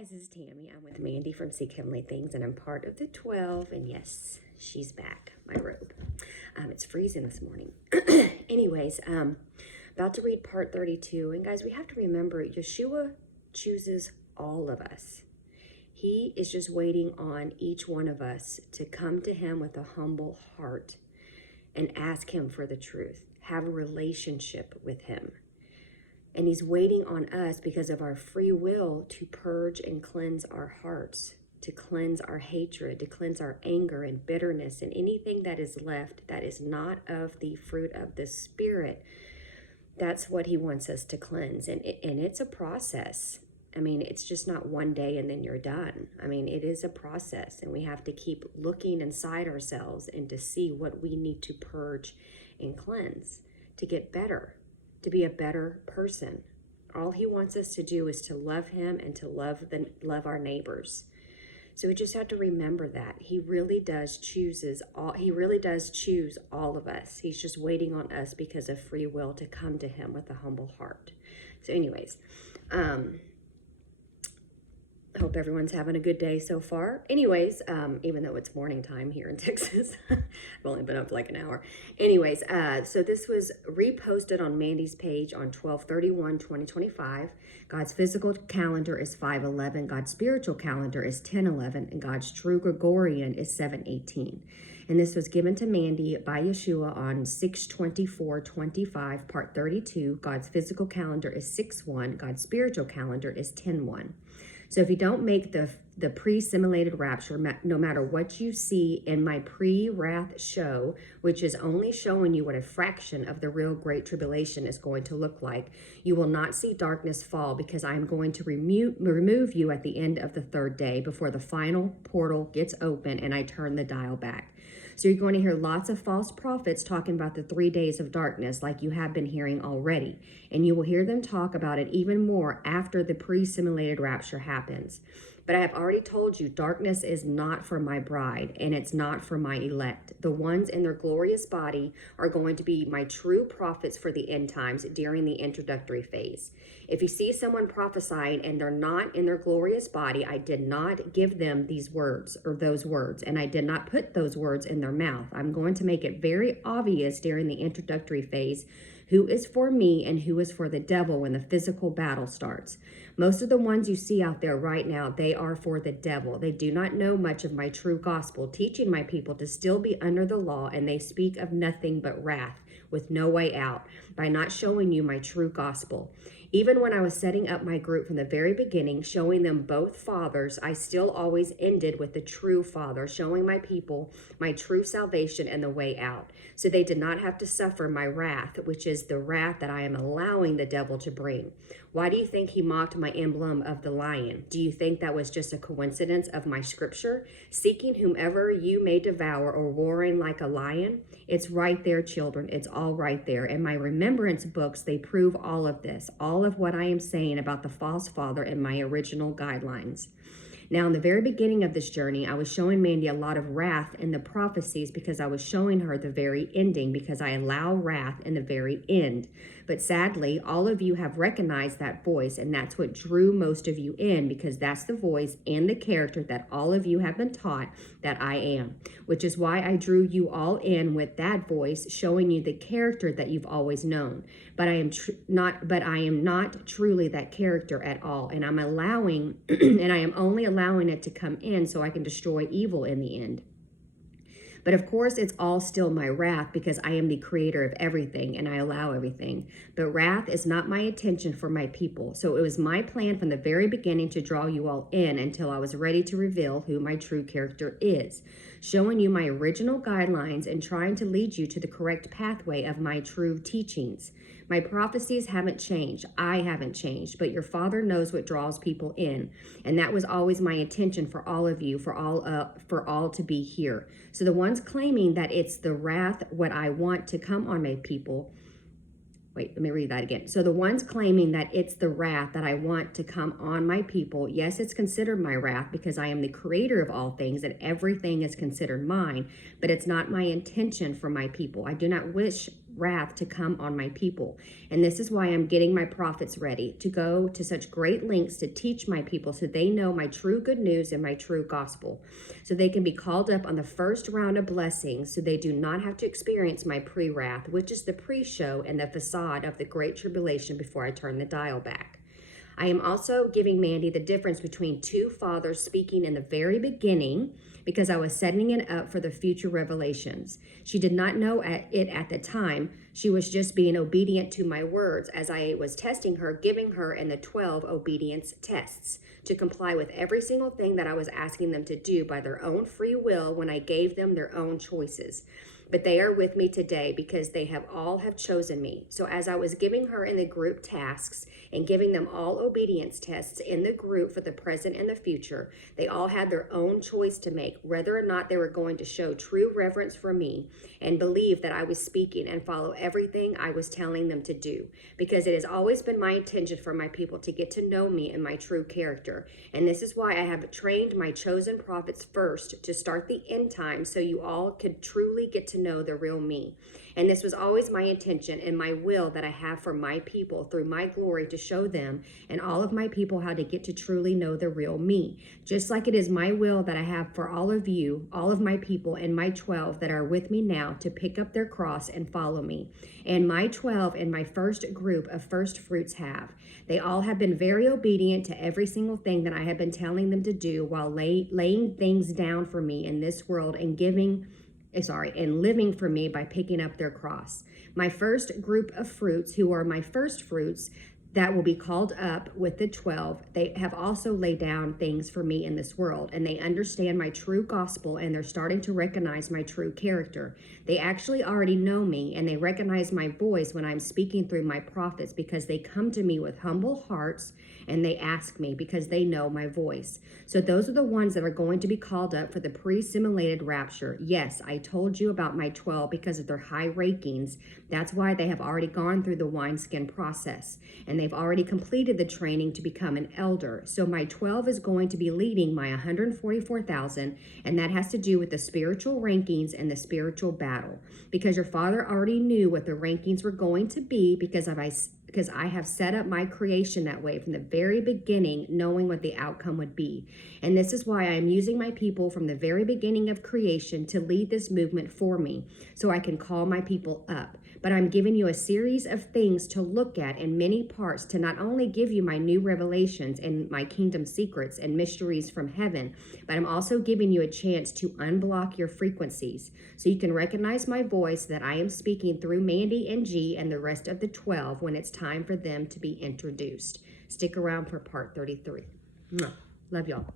Guys, this is Tammy. I'm with Mandy from Seek Heavenly Things, and I'm part of the 12. And yes, she's back, my robe. It's freezing this morning. Anyways, about to read part 32. And guys, we have to remember Yeshua chooses all of us. He is just waiting on each one of us to come to him with a humble heart and ask him for the truth, have a relationship with him. And he's waiting on us because of our free will to purge and cleanse our hearts, to cleanse our hatred, to cleanse our anger and bitterness and anything that is left that is not of the fruit of the Spirit. That's what he wants us to cleanse. And it's a process. I mean, it's just not one day and then you're done. I mean, it is a process, and we have to keep looking inside ourselves and to see what we need to purge and cleanse to get better, to be a better person. All he wants us to do is to love him and to love our neighbors. So we just have to remember that he really does choose all of us. He's just waiting on us because of free will to come to him with a humble heart. So anyways, hope everyone's having a good day so far. Anyways, even though it's morning time here in Texas, I've only been up for like an hour. Anyways, so this was reposted on Mandy's page on 12/31/2025. God's physical calendar is 5/11. God's spiritual calendar is 10/11, and God's true Gregorian is 7/18. And this was given to Mandy by Yeshua on 6/24/25, part 32. God's physical calendar is 6/1. God's spiritual calendar is 10/1. So if you don't make the pre-simulated rapture, no matter what you see in my pre-wrath show, which is only showing you what a fraction of the real great tribulation is going to look like, you will not see darkness fall, because I'm going to remove you at the end of the third day before the final portal gets open and I turn the dial back. So you're going to hear lots of false prophets talking about the 3 days of darkness like you have been hearing already. And you will hear them talk about it even more after the pre-simulated rapture happens. But I have already told you, darkness is not for my bride, and it's not for my elect. The ones in their glorious body are going to be my true prophets for the end times during the introductory phase. If you see someone prophesying and they're not in their glorious body, I did not give them these words or those words, and I did not put those words in their mouth. I'm going to make it very obvious during the introductory phase who is for me and who is for the devil when the physical battle starts. Most of the ones you see out there right now, they are for the devil. They do not know much of my true gospel, teaching my people to still be under the law, and they speak of nothing but wrath with no way out by not showing you my true gospel. Even when I was setting up my group from the very beginning, showing them both fathers, I still always ended with the true Father, showing my people my true salvation and the way out. So they did not have to suffer my wrath, which is the wrath that I am allowing the devil to bring. Why do you think he mocked my emblem of the lion? Do you think that was just a coincidence of my scripture? Seeking whomever you may devour, or roaring like a lion? It's right there, children. It's all right there. In my remembrance books, they prove all of this, all of what I am saying about the false father in my original guidelines. Now, in the very beginning of this journey, I was showing Mandy a lot of wrath in the prophecies because I was showing her the very ending, because I allow wrath in the very end. But sadly, all of you have recognized that voice, and that's what drew most of you in, because that's the voice and the character that all of you have been taught that I am, which is why I drew you all in with that voice, showing you the character that you've always known. But I am not truly that character at all, and I'm allowing and I am only allowing it to come in so I can destroy evil in the end. But of course, it's all still my wrath, because I am the creator of everything and I allow everything. But wrath is not my intention for my people. So it was my plan from the very beginning to draw you all in until I was ready to reveal who my true character is, showing you my original guidelines and trying to lead you to the correct pathway of my true teachings. My prophecies haven't changed. I haven't changed, but your Father knows what draws people in. And that was always my intention for all of you, for all to be here. So the ones claiming that it's the wrath, what I want to come on my people. Wait, let me read that again. So the ones claiming that it's the wrath that I want to come on my people, yes, it's considered my wrath because I am the creator of all things and everything is considered mine, but it's not my intention for my people. I do not wish wrath to come on my people. And this is why I'm getting my prophets ready to go to such great lengths to teach my people so they know my true good news and my true gospel, so they can be called up on the first round of blessings, so they do not have to experience my pre-wrath, which is the pre-show and the facade of the great tribulation before I turn the dial back. I am also giving Mandy the difference between two fathers speaking in the very beginning, because I was setting it up for the future revelations. She did not know it at the time. She was just being obedient to my words as I was testing her, giving her in the 12 obedience tests to comply with every single thing that I was asking them to do by their own free will when I gave them their own choices. But they are with me today because they have chosen me. So as I was giving her in the group tasks and giving them all obedience tests in the group for the present and the future, they all had their own choice to make, whether or not they were going to show true reverence for me and believe that I was speaking and follow everything I was telling them to do. Because it has always been my intention for my people to get to know me and my true character. And this is why I have trained my chosen prophets first to start the end time, so you all could truly get to know the real me. And this was always my intention and my will that I have for my people through my glory, to show them and all of my people how to get to truly know the real me. Just like it is my will that I have for all of you, all of my people, and my 12 that are with me now to pick up their cross and follow me. And my 12 and my first group of first fruits have. They all have been very obedient to every single thing that I have been telling them to do while laying things down for me in this world and living for me by picking up their cross. My first group of fruits, who are my first fruits, that will be called up with the 12, they have also laid down things for me in this world, and they understand my true gospel, and they're starting to recognize my true character. They actually already know me, and they recognize my voice when I'm speaking through my prophets, because they come to me with humble hearts and they ask me because they know my voice. So those are the ones that are going to be called up for the pre-simulated rapture. Yes, I told you about my 12 because of their high rankings. That's why they have already gone through the wineskin process, and they've already completed the training to become an elder. So my 12 is going to be leading my 144,000, and that has to do with the spiritual rankings and the spiritual battle, because your father already knew what the rankings were going to be, because I have set up my creation that way from the very beginning, knowing what the outcome would be. And this is why I am using my people from the very beginning of creation to lead this movement for me, so I can call my people up. But I'm giving you a series of things to look at in many parts, to not only give you my new revelations and my kingdom secrets and mysteries from heaven, but I'm also giving you a chance to unblock your frequencies so you can recognize my voice that I am speaking through Mandy and G and the rest of the 12 when it's time for them to be introduced. Stick around for part 33. Love y'all.